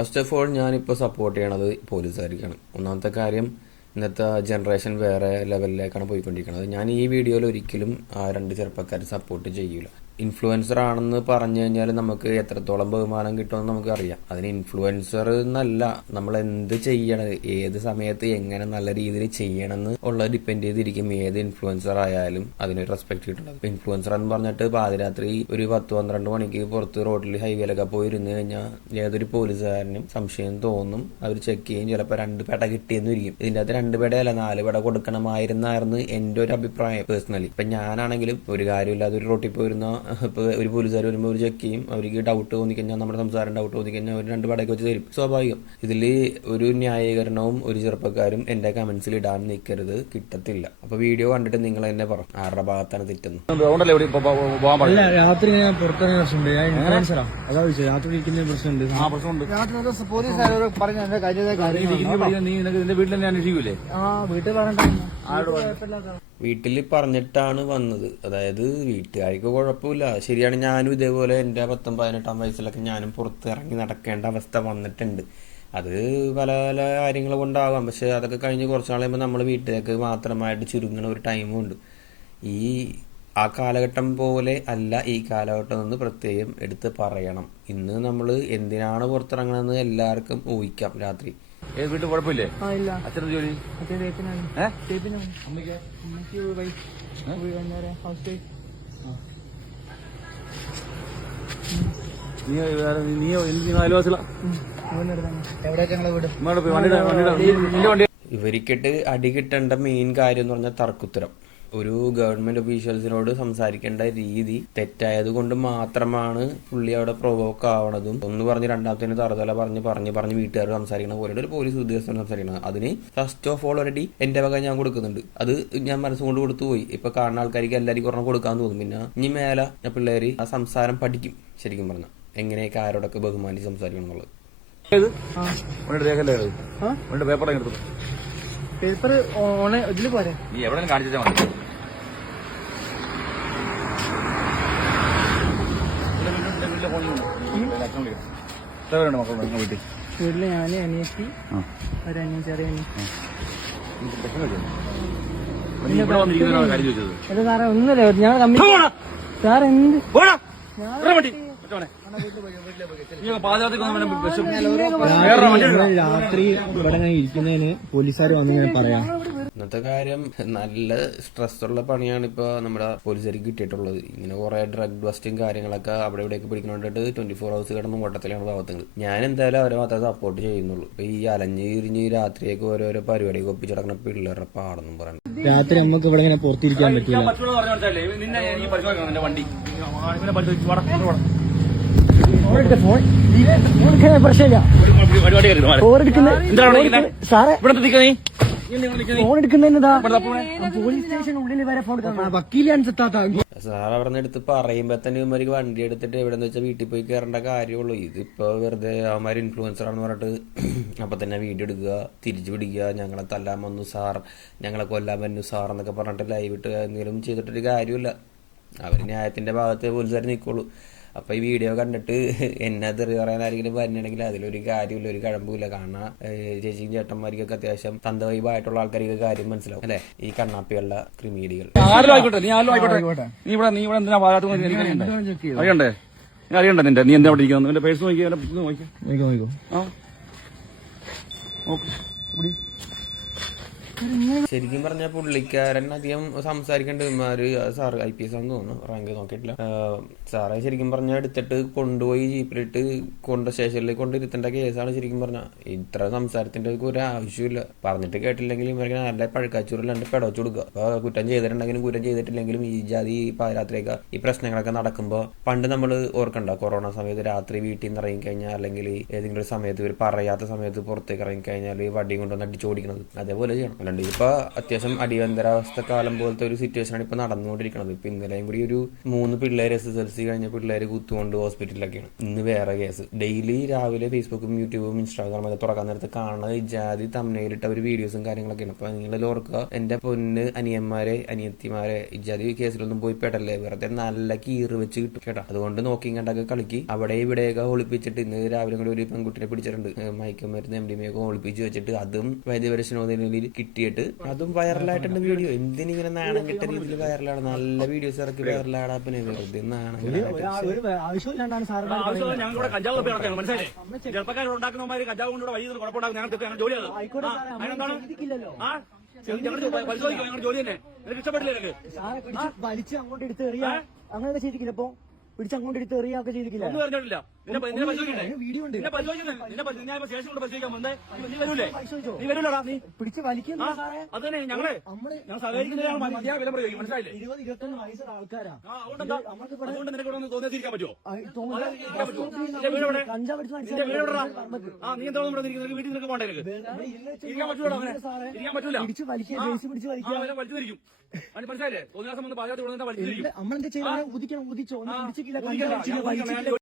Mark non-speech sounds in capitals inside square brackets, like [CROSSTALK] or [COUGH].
First of all ഞാനിപ്പോൾ support ചെയ്യണത് പോലീസുകാർക്കാണ് ഒന്നാമത്തെ കാര്യം ഇന്നത്തെ ജനറേഷൻ വേറെ ലെവലിലേക്കാണ് പോയിക്കൊണ്ടിരിക്കുന്നത് ഞാൻ ഈ വീഡിയോയിൽ ഒരിക്കലും ആ രണ്ട് ചെറുപ്പക്കാരെ സപ്പോർട്ട് ചെയ്യൂല. ഇൻഫ്ലുവൻസർ ആണെന്ന് പറഞ്ഞു കഴിഞ്ഞാൽ നമുക്ക് എത്രത്തോളം ബഹുമാനം കിട്ടുമെന്ന് നമുക്കറിയാം. അതിന് ഇൻഫ്ലുവൻസർ എന്നല്ല നമ്മൾ എന്ത് ചെയ്യണം ഏത് സമയത്ത് എങ്ങനെ നല്ല രീതിയിൽ ചെയ്യണമെന്ന് ഉള്ളത് ഡിപ്പെൻഡ് ചെയ്തിരിക്കും ഏത് ഇൻഫ്ലുവൻസർ ആയാലും അതിനൊരു റെസ്പെക്ട് കിട്ടുന്നത്. ഇൻഫ്ലുവൻസർ എന്ന് പറഞ്ഞിട്ട് പാതിരാത്രി ഒരു പത്ത് പന്ത്രണ്ട് മണിക്ക് പുറത്ത് റോഡിൽ ഹൈവേയിലൊക്കെ പോയി ഇരുന്ന് കഴിഞ്ഞാൽ ഏതൊരു പോലീസുകാരനും സംശയം തോന്നും. അവർ ചെക്ക് ചെയ്യും ചിലപ്പോൾ രണ്ട് പേട കിട്ടിയെന്ന് ഇരിക്കും. ഇതിന്റെ അകത്ത് രണ്ട് പേടയല്ല നാല് പേട കൊടുക്കണമായിരുന്നായിരുന്നു എന്റെ ഒരു അഭിപ്രായം പേഴ്സണലി ഇപ്പം ഞാനാണെങ്കിലും ഒരു കാര്യമില്ലാതെ ഒരു റോട്ടിൽ പോയിരുന്ന [LAUGHS] ഇപ്പൊ ഒരു പോലീസുകാർ വരുമ്പോൾ അവർ ചെക്ക് ചെയ്യും. അവർക്ക് ഡൗട്ട് തോന്നിക്കഴിഞ്ഞാൽ നമ്മുടെ സംസാരം ഡൗട്ട് തോന്നിക്കഴിഞ്ഞാൽ അവർ രണ്ട് പടയൊക്കെ വെച്ച് തരും സ്വാഭാവികം. ഇതിൽ ഒരു ന്യായീകരണവും ഒരു ചെറുപ്പക്കാരും എന്റെ കമൻസിൽ ഇടാൻ നിൽക്കരുത് കിട്ടത്തില്ല. അപ്പോൾ വീഡിയോ കണ്ടിട്ട് നിങ്ങൾ തന്നെ പറഞ്ഞു ആരുടെ ഭാഗത്താണ് തെറ്റുന്നു. രാത്രി ഞാൻ പുറത്തിറങ്ങിയ രാത്രി ഇരിക്കുന്ന പ്രശ്നമുണ്ട്. ആ പ്രശ്നമുണ്ട്. രാത്രി പോലീസുകാരോട് പറഞ്ഞ നീ നിന്റെ വീട്ടിൽ തന്നെ അന്വേഷിക്കൂലേ? ആ വീട്ടിൽ പറയണ്ട വീട്ടിൽ പറഞ്ഞിട്ടാണ് വന്നത്. അതായത് വീട്ടുകാർക്ക് കുഴപ്പമില്ല. ശരിയാണ്. ഞാനും ഇതേപോലെ എന്റെ പത്തും പതിനെട്ടാം വയസ്സിലൊക്കെ ഞാനും പുറത്ത് ഇറങ്ങി നടക്കേണ്ട അവസ്ഥ വന്നിട്ടുണ്ട്. അത് പല പല കാര്യങ്ങൾ കൊണ്ടാവാം. പക്ഷെ അതൊക്കെ കഴിഞ്ഞ് കുറച്ച് നാൾ കഴിയുമ്പോൾ നമ്മൾ വീട്ടിലേക്ക് മാത്രമായിട്ട് ചുരുങ്ങണ ഒരു ടൈമും ഉണ്ട്. ഈ ആ കാലഘട്ടം പോലെ അല്ല ഈ കാലഘട്ടം എന്ന് പ്രത്യേകം എടുത്ത് പറയണം. ഇന്ന് നമ്മൾ എന്തിനാണ് പുറത്തിറങ്ങണമെന്ന് എല്ലാവർക്കും ഊഹിക്കാം രാത്രി. ഏത് വീട്ടിൽ കുഴപ്പമില്ലേ? അച്ഛന അച്ഛൻ ജോലി? ഇവരിക്കിട്ട് അടി കിട്ടേണ്ട മെയിൻ കാര്യം എന്ന് പറഞ്ഞാൽ തർക്കുത്തരം. ഒരു ഗവൺമെന്റ് ഒഫീഷ്യൽസിനോട് സംസാരിക്കേണ്ട രീതി തെറ്റായത് കൊണ്ട് മാത്രമാണ് പുള്ളി അവിടെ പ്രൊവോക്ക് ആവണതും. ഒന്ന് പറഞ്ഞ് രണ്ടാമത്തേന് തറുതല പറഞ്ഞ് പറഞ്ഞ് പറഞ്ഞ് വീട്ടുകാർ സംസാരിക്കുന്ന പോലെ ഒരു പോലീസ് ഉദ്യോഗസ്ഥൻ സംസാരിക്കണം. അതിന് ഫസ്റ്റ് ഓഫ് ഓൾ ഓൾറെഡി എന്റെ വക ഞാൻ കൊടുക്കുന്നുണ്ട്. അത് ഞാൻ മനസ്സുകൊണ്ട് കൊടുത്തു പോയി. ഇപ്പൊ കാണുന്ന ആൾക്കാർക്ക് എല്ലാവർക്കും ഒരെണ്ണം കൊടുക്കാൻ തോന്നും. പിന്നെ ഇനി മേല പിള്ളേര് ആ സംസാരം പഠിക്കും ശരിക്കും പറഞ്ഞ. എങ്ങനെയൊക്കെ ആരോടൊക്കെ ബഹുമാനിച്ച് സംസാരിക്കണം എന്നുള്ളത്. പേപ്പർ ഓണ ഇതിൽ പോരെ. എവിടെ കാണിച്ചാൽ എത്ര മക്കളുണ്ട് നിങ്ങൾ വീട്ടിൽ വീട്ടിൽ ഞാൻ അനിയത്തി ആ. അനിയൻ ചെറിയ അല്ല സാറേ ഒന്നുമില്ല. ഞങ്ങൾ കമ്പനി സാർ എന്ത്. രാത്രി ഇവിടെ ഇരിക്കുന്നതിന് പോലീസുകാർ വന്നിങ്ങനെ പറയാം. ഇന്നത്തെ കാര്യം നല്ല സ്ട്രെസ്സുള്ള പണിയാണ് ഇപ്പൊ നമ്മുടെ പോലീസുകാർക്ക് കിട്ടിയിട്ടുള്ളത്. ഇങ്ങനെ കുറെ ഡ്രഗ് ബസ്റ്റും കാര്യങ്ങളൊക്കെ അവിടെ ഇവിടെയൊക്കെ പിടിക്കണോണ്ടിട്ട് ട്വന്റി ഫോർ ഹവേഴ്സ് കിടന്ന് ഓട്ടത്തിലാണ് ഭാഗത്തുകൾ ഞാൻ എന്തായാലും അവരെ മാത്രമേ സപ്പോർട്ട് ചെയ്യുന്നുള്ളൂ. ഇപ്പൊ ഈ അലഞ്ഞ് ഇരിഞ്ഞ് രാത്രിയൊക്കെ ഓരോരോ പരിപാടിയൊക്കെ ഒപ്പിച്ച് നടക്കുന്ന പിള്ളേരുടെ പാടെന്നും പറയുന്നത് രാത്രി നമുക്ക് ഇവിടെ ഇങ്ങനെ പുറത്തിരിക്കാൻ പറ്റില്ല വണ്ടി. പ്രശ്നമില്ല. പരിപാടി? സാറേ. ഇവിടെ നീ? ഫോൺ എടുക്കുന്നതിന്. പോലീസ് സ്റ്റേഷൻ ഉള്ളിൽ വരെ ഫോൺ സാർ അവിടെ നിന്ന് എടുത്ത് പറയുമ്പോ തന്നെ ഇവന്മാർക്ക് വണ്ടി എടുത്തിട്ട് എവിടെന്ന് വെച്ചാൽ വീട്ടിൽ പോയി കയറേണ്ട കാര്യമുള്ളൂ. ഇതിപ്പോ വെറുതെ അവന്മാർ ഇൻഫ്ലുവൻസർ ആണെന്ന് പറഞ്ഞിട്ട് [CLEARS THROAT] അപ്പൊ തന്നെ വീഡിയോ എടുക്കുക തിരിച്ചു പിടിക്കുക ഞങ്ങളെ തല്ലാൻ വന്നു സാർ ഞങ്ങളെ കൊല്ലാൻ വന്നു സാർ എന്നൊക്കെ പറഞ്ഞിട്ട് ലൈവ് ഇട്ട് എന്തെങ്കിലും ചെയ്തിട്ടൊരു കാര്യമില്ല. അവർ ന്യായത്തിന്റെ ഭാഗത്ത് പോലീസുകാർ നിൽക്കുള്ളൂ അപ്പൊ ഈ വീഡിയോ കണ്ടിട്ട് എന്നെ തെറി പറയാൻ ആരെങ്കിലും പറഞ്ഞിട്ടുണ്ടെങ്കിൽ അതിലൊരു കാര്യമില്ല ഒരു കഴമ്പില്ല കാരണം ചേച്ചിയും ചേട്ടന്മാർക്കൊക്കെ അത്യാവശ്യം തന്തവൈബായിട്ടുള്ള ആൾക്കാർക്ക് കാര്യം മനസ്സിലാവും അല്ലെ? ഈ കണ്ണാപ്പിയുള്ള ക്രിമീഡികൾ ആരും ആയിക്കോട്ടെ നീ ആരും ആയിക്കോട്ടെ. നീ ഇവിടെ നീ ഇവിടെ എന്തിനാ പാകാത്ത എനിക്ക് അറിയണ്ടേ അറിയണ്ടേ? നീ അറിയണ്ടേ നിന്റെ? നീ എന്താ അവിടെ ഇരിക്കുന്നത്? നിന്റെ പേഴ്സ് നോക്കി നോക്കി. നോക്കി നോക്കോ. ഓക്കെ. ശരിക്കും പറഞ്ഞ പുള്ളിക്കാരൻ അധികം സംസാരിക്കേണ്ട ഇമാര് സാർ ഐ പി എസ് ആണെന്ന് തോന്നുന്നു. റാങ്ക് നോക്കിയിട്ടില്ല. സാറെ ശരിക്കും പറഞ്ഞാൽ എടുത്തിട്ട് കൊണ്ടുപോയി ജീപ്പിലിട്ട് കൊണ്ട സ്റ്റേഷനിലേക്ക് കൊണ്ടിരുത്തേണ്ട കേസാണ് ശരിക്കും പറഞ്ഞ. ഇത്ര സംസാരത്തിന്റെ ഒരു ആവശ്യമില്ല പറഞ്ഞിട്ട് കേട്ടില്ലെങ്കിൽ ഇവർക്ക് നല്ല പഴക്കാച്ചൂരില്ലാണ്ട് പെടവച്ചു കൊടുക്കുക. അപ്പൊ കുറ്റം ചെയ്തിട്ടുണ്ടെങ്കിലും കുറ്റം ചെയ്തിട്ടില്ലെങ്കിലും ഈ ജാതി പാതിരാത്രിയൊക്കെ ഈ പ്രശ്നങ്ങളൊക്കെ നടക്കുമ്പോൾ പണ്ട് നമ്മൾ ഓർക്കണ്ട കൊറോണ സമയത്ത് രാത്രി വീട്ടിൽ നിന്ന് ഇറങ്ങിക്കഴിഞ്ഞാൽ അല്ലെങ്കിൽ ഏതെങ്കിലും ഒരു സമയത്ത് ഇവർ പറയാത്ത സമയത്ത് പുറത്തേക്ക് ഇറങ്ങിക്കഴിഞ്ഞാൽ വടി കൊണ്ടുവന്ന് അടിച്ചോടിക്കുന്നത് അതേപോലെ ചെയ്യണം. നടന്നിട്ടുണ്ട് ഇപ്പൊ അത്യാവശ്യം അടിയന്തരാവസ്ഥ കാലം പോലത്തെ ഒരു സിറ്റുവേഷനാണ് ഇപ്പൊ നടന്നുകൊണ്ടിരിക്കുന്നത്. ഇപ്പൊ ഇന്നലെയും കൂടി ഒരു മൂന്ന് പിള്ളേർ എസ് എസ് എൽ സി കഴിഞ്ഞ പിള്ളേർ കുത്തുകൊണ്ട് ഹോസ്പിറ്റലിലൊക്കെയാണ് ഇന്ന് വേറെ കേസ് ഡെയിലി രാവിലെ ഫേസ്ബുക്കും യൂട്യൂബും ഇൻസ്റ്റാഗ്രാം ഒക്കെ തുറക്കാൻ നേരത്ത് കാണുന്ന ജാതി തമ്മനയിലിട്ട അവർ വീഡിയോസും കാര്യങ്ങളൊക്കെയാണ്. അപ്പൊ നിങ്ങൾ ഓർക്കുക എന്റെ പൊന്ന് അനിയന്മാരെ അനിയത്തിമാരെ ഇജാതി കേസിലൊന്നും പോയി പെടല്ലേ? വെറുതെ നല്ല കീറ് വെച്ച് കിട്ടും കേട്ടോ. അതുകൊണ്ട് നോക്കി കണ്ടൊക്കെ കളിക്ക്. അവിടെ ഇവിടെയൊക്കെ ഒളിപ്പിച്ചിട്ട് ഇന്ന് രാവിലെ കൂടി ഒരു പെൺകുട്ടിനെ പിടിച്ചിട്ടുണ്ട്. മയക്കുമരുന്ന് എം ഡി ഒക്കെ ഒളിപ്പിച്ച് വെച്ചിട്ട് അതും വൈദ്യപരിശോധനയിൽ കിട്ടിയിട്ട് അതും വൈറലായിട്ടുണ്ട് വീഡിയോ എന്തിനിങ്ങനെ നാണം കിട്ട രീതിയിൽ വൈറലാണ് നല്ല വീഡിയോസ് ഇറക്കി വൈറലാണ് പിന്നെ വെറുതെ നാണം കഞ്ചാവ് വഴി കുഴപ്പമുണ്ടാകും ഞങ്ങൾ ഞങ്ങൾ ജോലി പരിശോധിക്കും ഞങ്ങളുടെ തന്നെ. നിനക്ക് ഇഷ്ടപ്പെട്ടില്ലേ നിനക്ക്? വലിച്ച് അങ്ങോട്ട് എടുത്ത് എറിയാ. അങ്ങനെയൊക്കെ ചെയ്തിട്ടില്ല അപ്പൊ പിടിച്ച് അങ്ങോട്ട് എടുത്ത് എറിയാ ഒക്കെ ചെയ്തിട്ടില്ല. ഒന്നും വീഡിയോ ഉണ്ട്. നീ വരൂലേ? നീ വരൂലടാ. നീ പിടിച്ച് വലിക്കുന്ന അത് തന്നെ ഞങ്ങൾ നമ്മൾ ഞങ്ങൾ സഹകരിക്കുന്നതിനാണ് മതിയായ വില പ്രയോഗിക്കും മനസ്സിലായില്ലേ? ഇരുപത് ഇരുപത്തൊന്ന് വയസ്സുള്ള ആൾക്കാരാ. ആ അതുകൊണ്ടെന്താ? നമ്മൾക്ക് ഇവിടെ അതുകൊണ്ട് നിനക്ക് ഇവിടെ ഒന്ന് തോന്നിയിരിക്കാൻ പറ്റുമോ ആ, നീ എന്താ ഇവിടെ നിനക്ക് വീട്ടിൽ നിനക്ക് പോകണ്ടേ നിനക്ക്? ഇരിക്കാൻ പറ്റൂടാ ഇരിക്കാൻ പറ്റൂല. പിടിച്ച് വലിക്കുക പിടിച്ച് വലിക്കുക. വലിച്ചു തിരിക്കും മനസ്സിലായില്ലേ? വന്ന് പാചകത്തിൽ നമ്മളെന്താ ഊതിച്ചോ. ഒന്നും